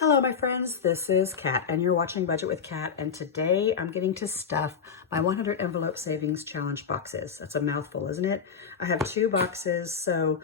Hello, my friends. This is Kat, and you're watching Budget with Kat. And today I'm getting to stuff my 100 envelope savings challenge boxes. That's a mouthful, isn't it? I have two boxes, so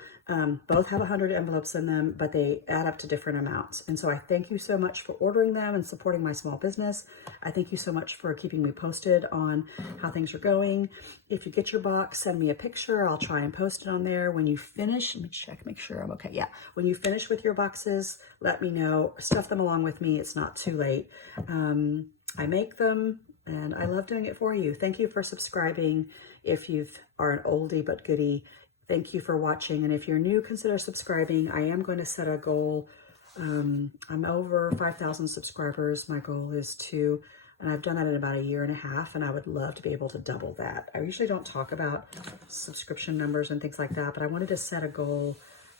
both have 100 envelopes in them, but they add up to different amounts. And so I thank you so much for ordering them and supporting my small business. I thank you so much for keeping me posted on how things are going. If you get your box, send me a picture. I'll try and post it on there. When you finish, let me check, make sure I'm okay. Yeah, when you finish with your boxes, let me know. Stuff them along with me. It's not too late. I make them and I love doing it for you. Thank you for subscribing. If you are an oldie but goodie, thank you for watching. And if you're new, consider subscribing. I am going to set a goal. I'm over 5,000 subscribers. My goal is to, and I've done that in about a year and a half, and I would love to be able to double that. I usually don't talk about subscription numbers and things like that, but I wanted to set a goal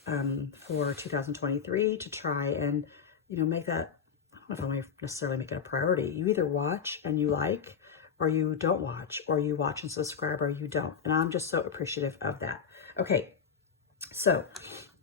for 2023 to try and, make that, I don't know if I want to necessarily make it a priority. You either watch and you like, or you don't watch, or you watch and subscribe, or you don't. And I'm just so appreciative of that. Okay, so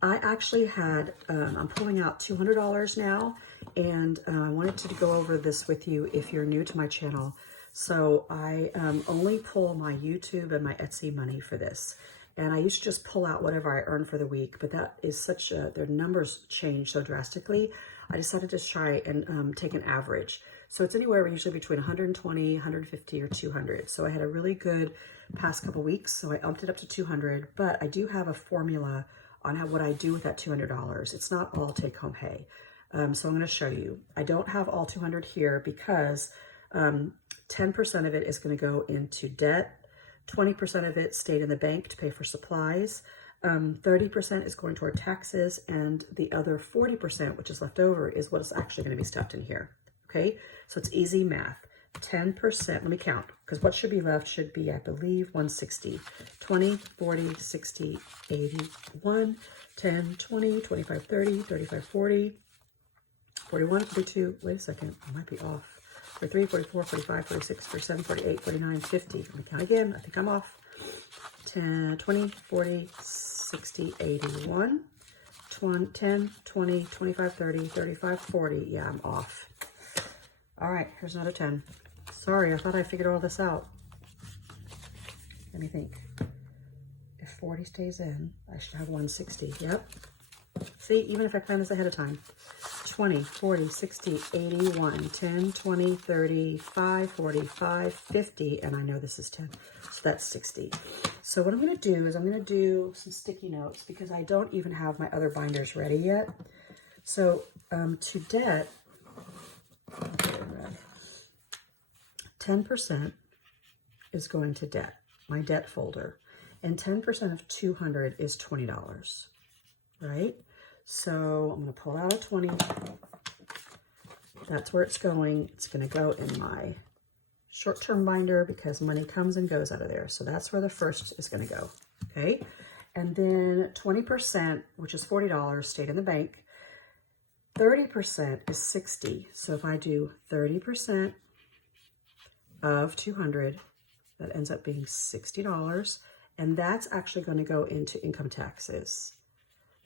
I actually had, I'm pulling out $200 now, and I wanted to go over this with you if you're new to my channel. So I only pull my YouTube and my Etsy money for this. And I used to just pull out whatever I earn for the week, but that is such a, their numbers change so drastically. I decided to try and take an average. So it's anywhere usually between 120, 150, or 200. So I had a really good past couple weeks, so I upped it up to 200, but I do have a formula on what I do with that $200. It's not all take-home pay. So I'm gonna show you. I don't have all 200 here because 10% of it is gonna go into debt, 20% of it stayed in the bank to pay for supplies, 30% is going toward taxes, and the other 40%, which is left over, is what is actually going to be stuffed in here. Okay, so it's easy math. 10%, let me count, because what should be left should be, I believe, 160. 20, 40, 60, 80, 1, 10, 20, 25, 30, 35, 40, 41, 42, wait a second, I might be off. 43, 44, 45, 46, 47, 48, 49, 50. Let me count again. I think I'm off. 10, 20, 40, 60, 81, 20, 10, 20, 25, 30, 35, 40. Yeah, I'm off. All right, here's another 10. Sorry, I thought I figured all this out. Let me think. If 40 stays in, I should have 160. Yep. See, even if I plan this ahead of time. 20, 40, 60, 81, 10, 20, 35, 45, 50, and I know this is 10, so that's 60. So what I'm going to do is I'm going to do some sticky notes because I don't even have my other binders ready yet. So to debt, 10% is going to debt, my debt folder, and 10% of 200 is $20, right? So I'm going to pull out a 20. That's where it's going. It's going to go in my short-term binder because money comes and goes out of there. So that's where the first is going to go. Okay. And then 20%, which is $40, stayed in the bank. 30% is 60. So if I do 30% of 200, that ends up being $60. And that's actually going to go into income taxes.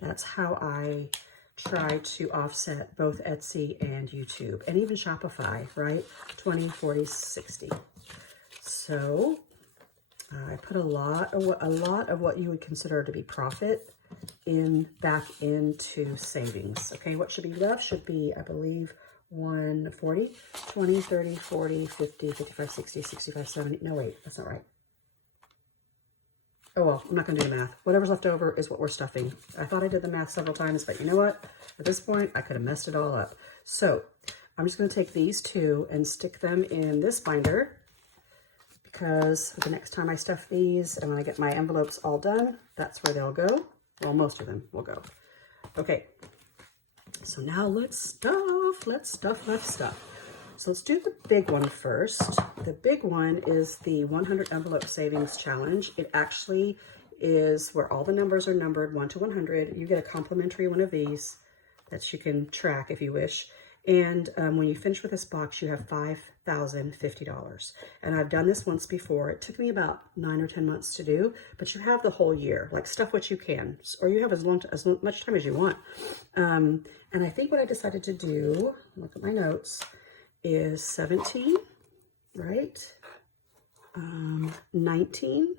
That's how I try to offset both Etsy and YouTube and even Shopify, right? 20, 40, 60. So I put a lot of what you would consider to be profit back into savings. Okay, what should be left should be, I believe, 140, 20, 30, 40, 50, 55, 60, 65, 70. No, wait, that's not right. Oh, well, I'm not going to do the math. Whatever's left over is what we're stuffing. I thought I did the math several times, but you know what? At this point, I could have messed it all up. So I'm just going to take these two and stick them in this binder because the next time I stuff these and when I get my envelopes all done, that's where they'll go. Well, most of them will go. Okay. So now let's stuff. So let's do the big one first. The big one is the 100 envelope savings challenge. It actually is where all the numbers are numbered 1 to 100. You get a complimentary one of these that you can track if you wish. And when you finish with this box, you have $5,050. And I've done this once before. It took me about 9 or 10 months to do, but you have the whole year. Like, stuff what you can, or you have as much time as you want. And I think what I decided to do, look at my notes, is 17, right? 19,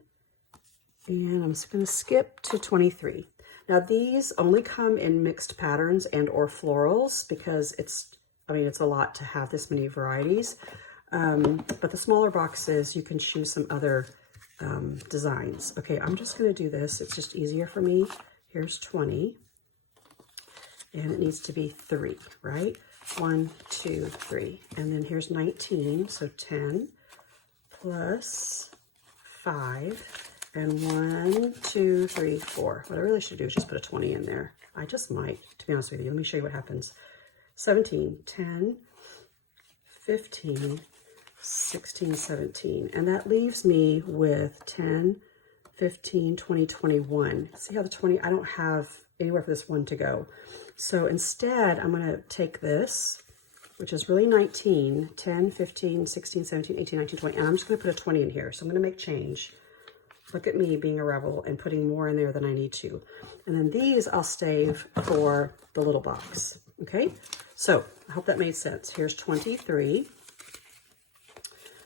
and I'm just going to skip to 23. Now these only come in mixed patterns and or florals because it's a lot to have this many varieties. But the smaller boxes, you can choose some other designs. Okay, I'm just going to do this. It's just easier for me. Here's 20, and it needs to be 3, right? 1, 2, 3, and then here's 19, so 10 plus 5. And 1, 2, 3, 4. What I really should do is just put a 20 in there. I just might, to be honest with you. Let me show you what happens. 17, 10, 15, 16, 17. And that leaves me with 10, 15, 20, 21. See how the 20, I don't have anywhere for this one to go. So instead, I'm going to take this, which is really 19, 10, 15, 16, 17, 18, 19, 20. And I'm just going to put a 20 in here. So I'm going to make change. Look at me being a rebel and putting more in there than I need to. And then these I'll save for the little box. Okay, so I hope that made sense. Here's 23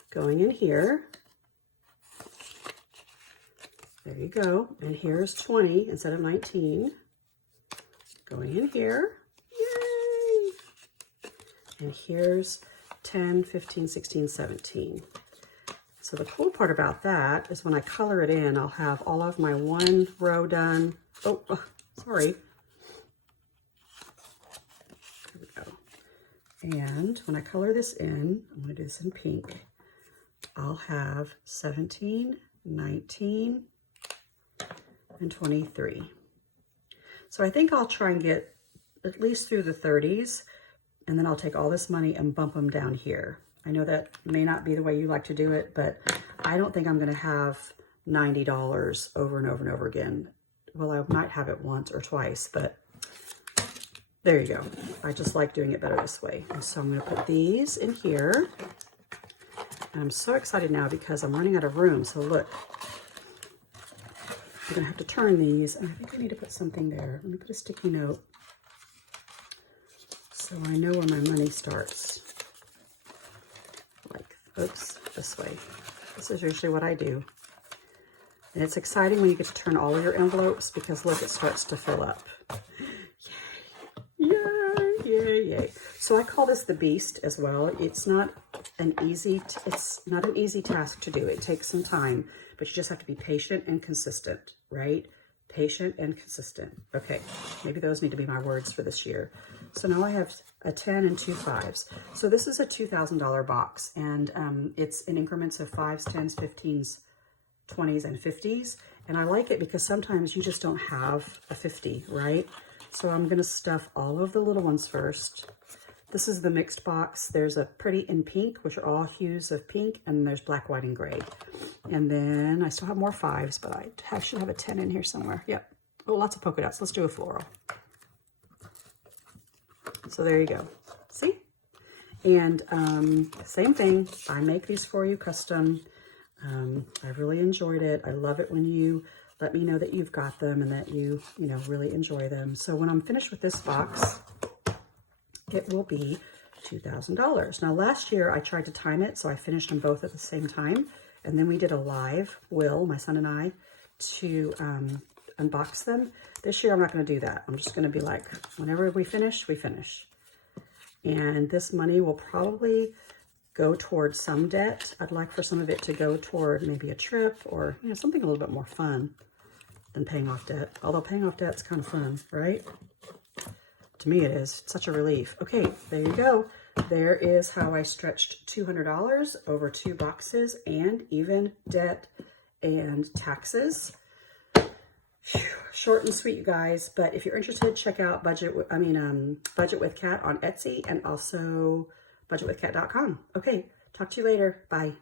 going in here. There you go. And here's 20 instead of 19 going in here. Yay! And here's 10, 15, 16, 17. So the cool part about that is when I color it in, I'll have all of my one row done. Oh, sorry. There we go. And when I color this in, I'm going to do this in pink. I'll have 17, 19, and 23. So I think I'll try and get at least through the 30s, and then I'll take all this money and bump them down here. I know that may not be the way you like to do it, but I don't think I'm going to have $90 over and over and over again. Well, I might have it once or twice, but there you go. I just like doing it better this way. And so I'm going to put these in here. And I'm so excited now because I'm running out of room. So look, I'm going to have to turn these, and I think I need to put something there. Let me put a sticky note so I know where my money starts. Oops, this way. This is usually what I do. And it's exciting when you get to turn all of your envelopes because look, it starts to fill up. Yay, yay, yay, yay. So I call this the beast as well. It's not an easy task to do. It takes some time, but you just have to be patient and consistent, right? Patient and consistent. Okay, maybe those need to be my words for this year. So now I have a 10 and 2 5s. So this is a $2,000 box, and it's in increments of 5s, 10s, 15s, 20s, and 50s. And I like it because sometimes you just don't have a 50, right? So I'm gonna stuff all of the little ones first. This is the mixed box. There's a pretty in pink, which are all hues of pink, and there's black, white, and gray. And then I still have more 5s, but I should have a 10 in here somewhere. Yep. Oh, lots of polka dots. Let's do a floral. So there you go. See? And same thing. I make these for you custom. I really enjoyed it. I love it when you let me know that you've got them and that you really enjoy them. So when I'm finished with this box, it will be $2,000. Now last year I tried to time it, so I finished them both at the same time. And then we did a live, my son and I, to unbox them. This year I'm not going to do that. I'm just going to be like, whenever we finish, we finish. And this money will probably go toward some debt. I'd like for some of it to go toward maybe a trip or something a little bit more fun than paying off debt. Although paying off debt's kind of fun, right? To me it is. It's such a relief. Okay, there you go. There is how I stretched $200 over 2 boxes and even debt and taxes. Whew, short and sweet, you guys. But if you're interested, check out Budget with Cat on Etsy and also budgetwithcat.com. Okay, talk to you later. Bye.